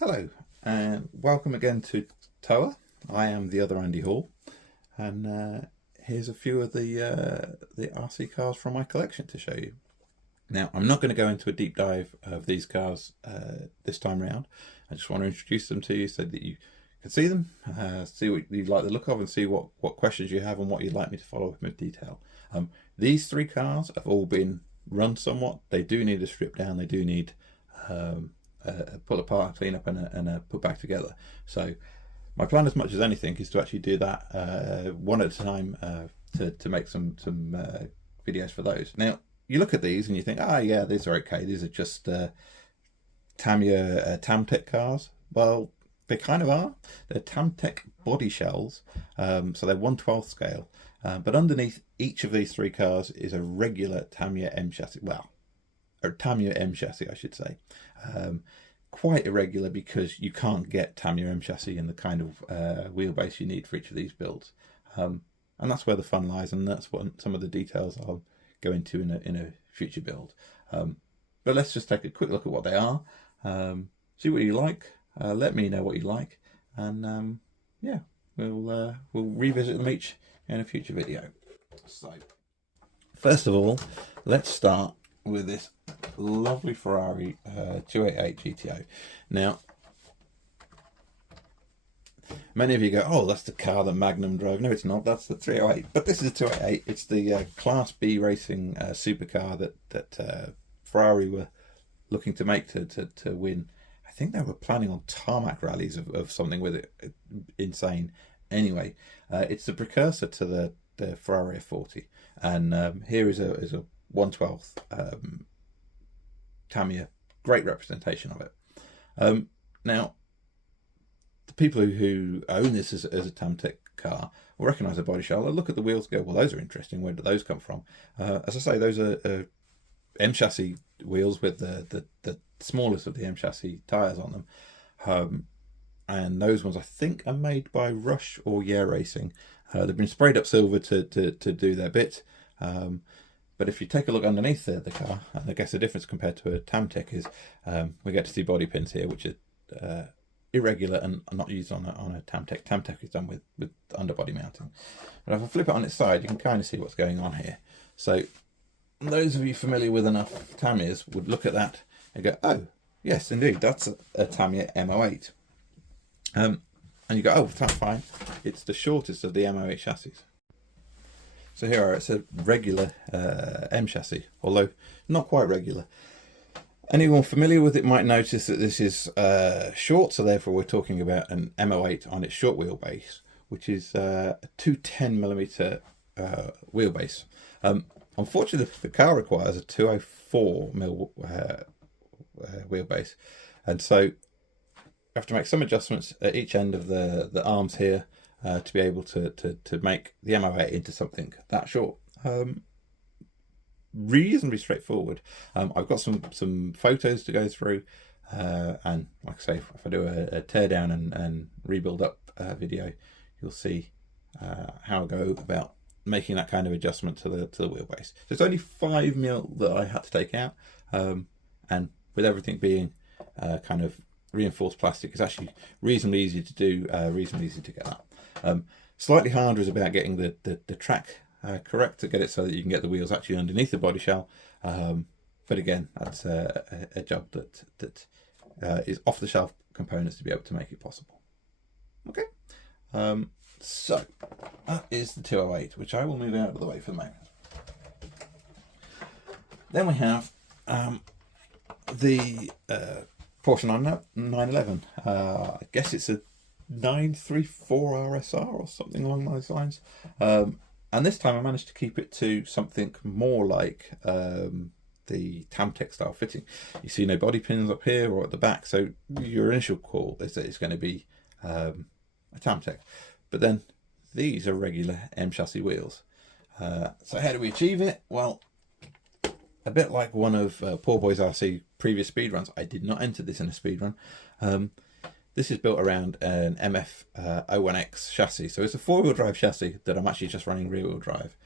Hello and welcome again to Toa. I am the other Andy Hall, and here's a few of the RC cars from my collection to show you. Now, I'm not going to go into a deep dive of these cars this time round. I just want to introduce them to you so that you can see them, see what you like the look of, and see what questions you have and what you'd like me to follow up with detail. These three cars have all been run somewhat. They do need a strip down. They do need pull apart, clean up, and put back together. So my plan, as much as anything, is to actually do that one at a time to make some videos for those. Now, you look at these and you think, yeah, these are okay. These are just Tamiya Tamtech cars. Well, they kind of are. They're Tamtech body shells, so they're 1/12 scale. But underneath each of these three cars is a regular Tamiya M chassis. Well, or Tamiya M chassis, I should say. Quite irregular because you can't get Tamiya M chassis in the kind of wheelbase you need for each of these builds. And that's where the fun lies, and that's what some of the details I'll go into in a future build. But let's just take a quick look at what they are, see what you like, let me know what you like, and yeah, we'll revisit them each in a future video. So first of all, let's start with this lovely Ferrari 288 GTO. Now, many of you go, oh, that's the car that Magnum drove. No, it's not. That's the 308. But this is a 288. It's the Class B racing supercar that Ferrari were looking to make to win. I think they were planning on tarmac rallies of something with it. Insane. Anyway, it's the precursor to the Ferrari F40. And here is a 1/12 Tamiya, great representation of it. Now, the people who own this as a Tamtech car will recognise the body shell. They'll look at the wheels and go, well, those are interesting. Where did those come from? As I say, those are M chassis wheels with the smallest of the M chassis tyres on them. And those ones, I think, are made by Rush or Yeah Racing. They've been sprayed up silver to do their bit. But if you take a look underneath the car, and I guess the difference compared to a Tamtech is we get to see body pins here, which are irregular and not used on a Tamtech. Tamtech is done with underbody mounting. But if I flip it on its side, you can kind of see what's going on here. So those of you familiar with enough Tamiyas would look at that and go, oh, yes, indeed, that's a Tamiya M08. And you go, oh, that's fine. It's the shortest of the M08 chassis. So here it's a regular M chassis, although not quite regular. Anyone familiar with it might notice that this is short, so therefore we're talking about an M08 on its short wheelbase, which is a 210mm wheelbase. Unfortunately, the car requires a 204mm wheelbase, and so you have to make some adjustments at each end of the arms here to be able to make the M08 into something that short. Reasonably straightforward. I've got some photos to go through, and like I say, if I do a teardown and rebuild up video, you'll see how I go about making that kind of adjustment to the wheelbase. So it's only 5mm that I had to take out, and with everything being kind of reinforced plastic, it's actually reasonably easy to do, reasonably easy to get that. Slightly harder is about getting the track correct to get it so that you can get the wheels actually underneath the body shell. But again, that's a job that is off the shelf components to be able to make it possible. Okay, so that is the 208, which I will move out of the way for the moment. Then we have the Porsche 911. I guess it's a 934 RSR or something along those lines. And this time I managed to keep it to something more like the Tamtech style fitting. You see no body pins up here or at the back, so your initial call is that it's going to be a Tamtech. But then these are regular M chassis wheels. So how do we achieve it? Well, a bit like one of Poor Boy's RC previous speedruns, I did not enter this in a speedrun. This is built around an MF01X chassis. So it's a four-wheel drive chassis that I'm actually just running rear-wheel drive,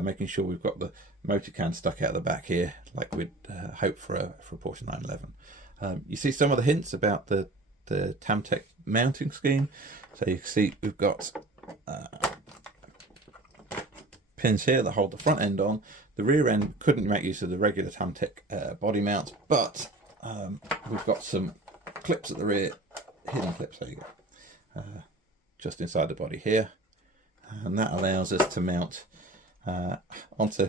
making sure we've got the motor can stuck out the back here, like we'd hope for a Porsche 911. You see some of the hints about the the Tamtec mounting scheme. So you can see we've got pins here that hold the front end on. The rear end couldn't make use of the regular Tamtec body mounts, but we've got some clips at the rear, hidden clips, there you go, just inside the body here, and that allows us to mount onto,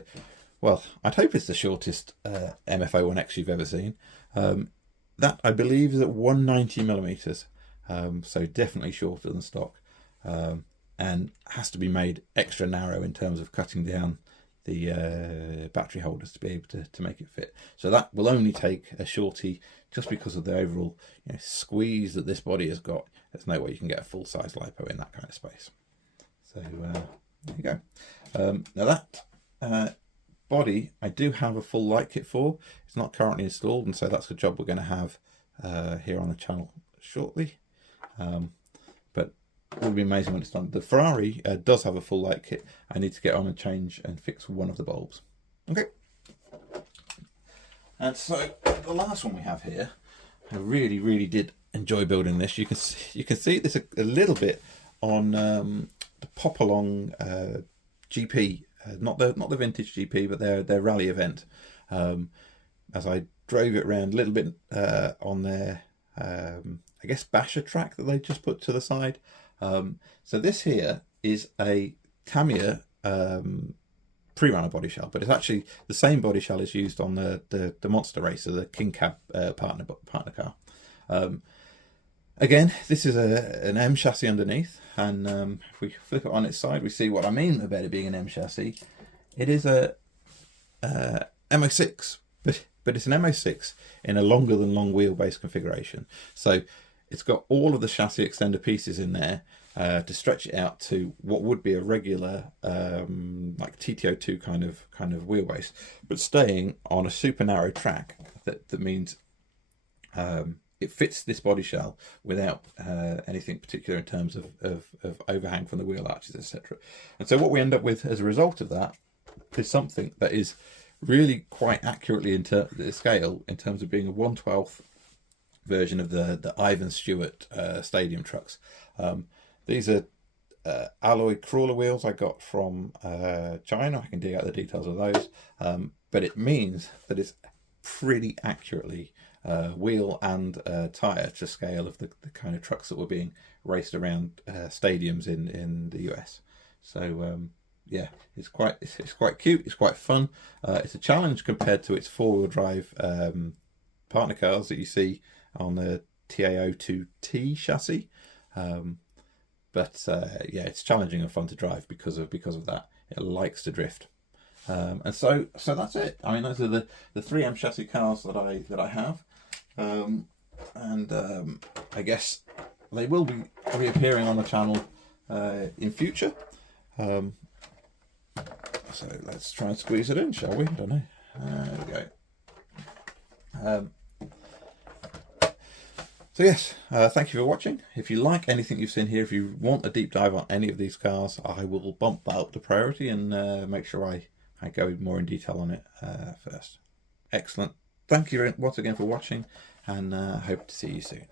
well, I'd hope it's the shortest MFO1X you've ever seen. That I believe is at 190mm, so definitely shorter than stock, and has to be made extra narrow in terms of cutting down the battery holders to be able to make it fit. So that will only take a shorty, just because of the overall squeeze that this body has got. There's no way you can get a full-size lipo in that kind of space. So there you go. Now that body I do have a full light kit for. It's not currently installed, and so that's a job we're going to have here on the channel shortly. But it will be amazing when it's done. The Ferrari does have a full light kit. I need to get on and change and fix one of the bulbs. Okay. And so the last one we have here, I really did enjoy building this. You can see this a little bit on the Pop Along GP, not the vintage GP, but their rally event. As I drove it around a little bit on their I guess basher track that they just put to the side. So this here is a Tamiya pre-runner body shell, but it's actually the same body shell is used on the Monster Racer, the King Cab partner car. Again, this is an M chassis underneath, and if we flip it on its side, we see what I mean about it being an M chassis. It is a MO6, but it's an MO6 in a longer than long wheelbase configuration. So it's got all of the chassis extender pieces in there to stretch it out to what would be a regular like TTO2 kind of wheelbase, but staying on a super narrow track. That means it fits this body shell without anything particular in terms of overhang from the wheel arches, etc. And so what we end up with as a result of that is something that is really quite accurately into the scale in terms of being a 1/12 version of the Ivan Stewart stadium trucks. These are alloy crawler wheels I got from China. I can dig out the details of those, but it means that it's pretty accurately wheel and tyre to scale of the kind of trucks that were being raced around stadiums in the US. So yeah, it's quite cute. It's quite fun. It's a challenge compared to its four-wheel drive partner cars that you see on the TAO2T chassis. But yeah, it's challenging and fun to drive because of that. It likes to drift. And so that's it. I mean, those are the 3M chassis cars that I have. I guess they will be reappearing on the channel in future. So let's try and squeeze it in, shall we? I don't know. There we go. So yes, thank you for watching. If you like anything you've seen here, if you want a deep dive on any of these cars, I will bump that up to priority and make sure I go more in detail on it first. Excellent. Thank you once again for watching, and hope to see you soon.